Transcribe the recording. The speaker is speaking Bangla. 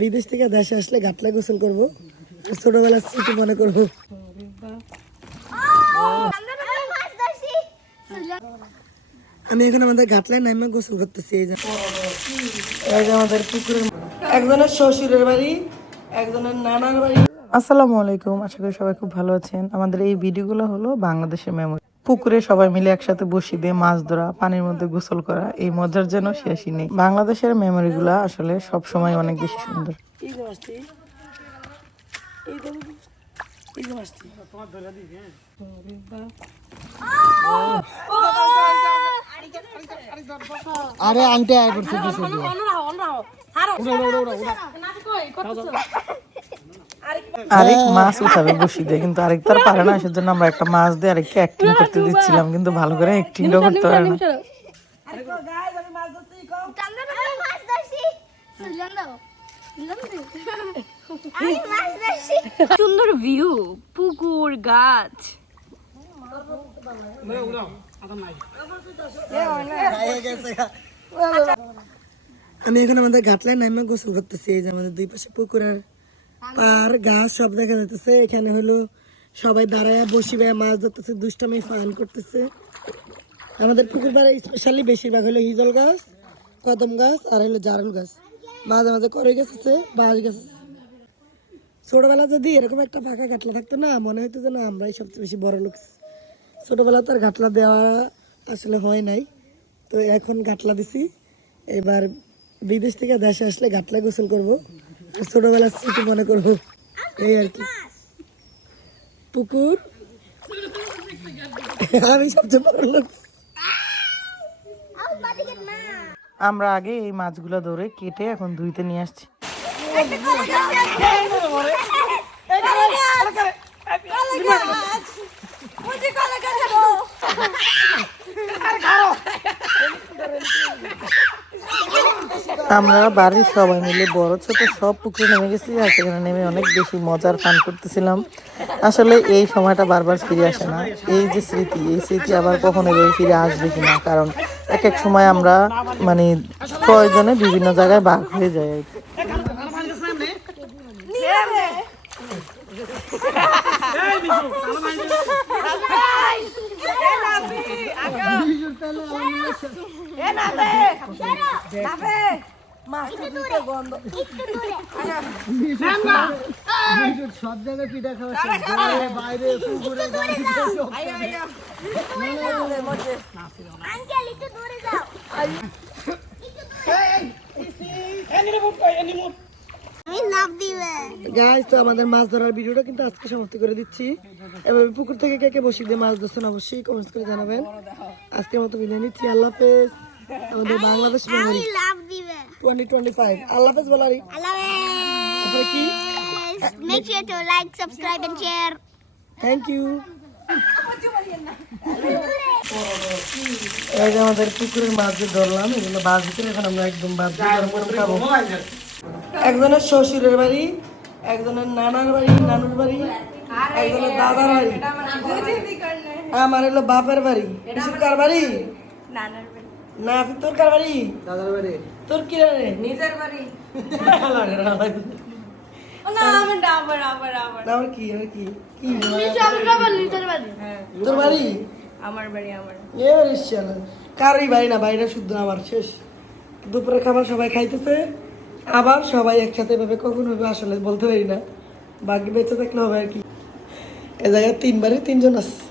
বিদেশ থেকে দেশে আসলে ঘাটলা গোসল করব। ছোটবেলার স্মৃতি মনে করব। আমি এখন আমাদের ঘাটলায় নামে গোসল করতেছি, এই যে। আমাদের পুকুরের একজনের শ্বশুরের বাড়ি, একজনের নানার বাড়ি। আসসালামু আলাইকুম, আশা করি সবাই খুব ভালো আছেন। আমাদের এই ভিডিওগুলো হলো বাংলাদেশের মেমোরি পুকুরে সবাই মিলে একসাথে বসি দিয়ে মাছ ধরা পানির মধ্যে গোসল করা এই মজার যেন শেষই নেই বাংলাদেশের মেমোরিগুলো আসলে সব সময় অনেক বেশি সুন্দর আরে আংটি আয় করছে আরেক মাছ উঠাবে বসি দিয়ে কিন্তু আরেক তার পারে না সেজন্য আমরা একটা মাছ দিয়ে আরেককে অ্যাক্টিং করতে দিচ্ছিলাম কিন্তু ভালো করে অ্যাক্টিংটা করতে পারে না। সুন্দর ভিউ পুকুর গাছ। আমি এখন আমাদের ঘাটলায় নামে গোসল করতেছি এই যে আমাদের দুই পাশে পুকুরের পার গাছ সব দেখা যাইতেছে। এখানে হলো সবাই দাঁড়ায় বসিবে মাছ ধরতেছে, দুষ্টামি ফান করতেছে। আমাদের পুকুর পাড়ে স্পেশালি বেশিরভাগ হলো হিজল গাছ, কদম গাছ আর হলো জারুল গাছ। মাঝে মাঝে করই গাছ আছে, বাঁশ গাছ আছে। ছোটবেলা যদি এরকম একটা ফাঁকা ঘাটলা থাকতো না, মনে হতো যে না আমরাই সবচেয়ে বেশি বড় লোক। ছোটবেলা তো আর ঘাটলা দেওয়া আসলে হয় নাই। তো এখন ঘাটলা দিছি। এবার বিদেশ থেকে দেশে আসলে ঘাটলা গোসল করব। আর ছোটবেলার স্মৃতি মনে করব। এই আর কি। পুকুর? আমি সবচেয়ে বড় লোক। আমরা আগে এই মাছগুলো ধরে কেটে এখন ধুইতে নিয়ে আসছি। আমরা বাড়ির সবাই মিলে বড় ছোট সব পুকুরে নেমে গেছি আর সেখানে নেমে অনেক বেশি মজার ফান করতেছিলাম। আসলে এই সময়টা বারবার ফিরে আসে না। এই যে স্মৃতি এই স্মৃতি আবার কখনো এভাবে ফিরে আসবে কিনা কারণ এক এক সময় আমরা মানে প্রয়োজনে বিভিন্ন জায়গায় বাঘ হয়ে যায় আর কি। সব জায়গায় পিঠা খাওয়া বাইরে পুকুরে তো আমাদের মাছ ধরার ভিডিওটা কিন্তু আজকে সমাপ্ত করে দিচ্ছি এবার পুকুর থেকে কে কে বসিয়ে দিয়ে মাছ ধরছেন অবশ্যই কমেন্টস করে জানাবেন আজকের মতো বিদায় নিচ্ছি আল্লাহ হাফেজ আমাদের Bangladesh memory. Twenty twenty five আল্লাহ হাফেজ বলারি। কি? Make sure to like, subscribe, and share. Thank you এই যে আমাদের পুকুরের মাছ ধরলাম এগুলো বাস ভিতরে এখন আমরা একদম গরম গরম খাব। একজনের শ্বশুরের বাড়ি একজনের নানার বাড়ি নানুর বাড়ি একজনের দাদার বাড়ি। আমার হলো বাপের বাড়ি। কার বাড়ি। না তোর কার বাড়ি? দাদার বাড়ি। তোর কি রে? নিজের বাড়ি। না আমার কি আমার কি? কি তোর বাড়ি? আমার বাড়ি আমার। এ রিসালা কারই বাড়ি না বাড়িটা শুদ্ধ আমার শেষ। দুপুরের খাবার সবাই খাইতেছে। আবার সবাই একসাথে ভাবে কখন হবে আসলে বলতে পারি না। বাকি বেঁচে থাকলে হবে আর কি। এ জায়গায় তিনবারই তিনজন আছে।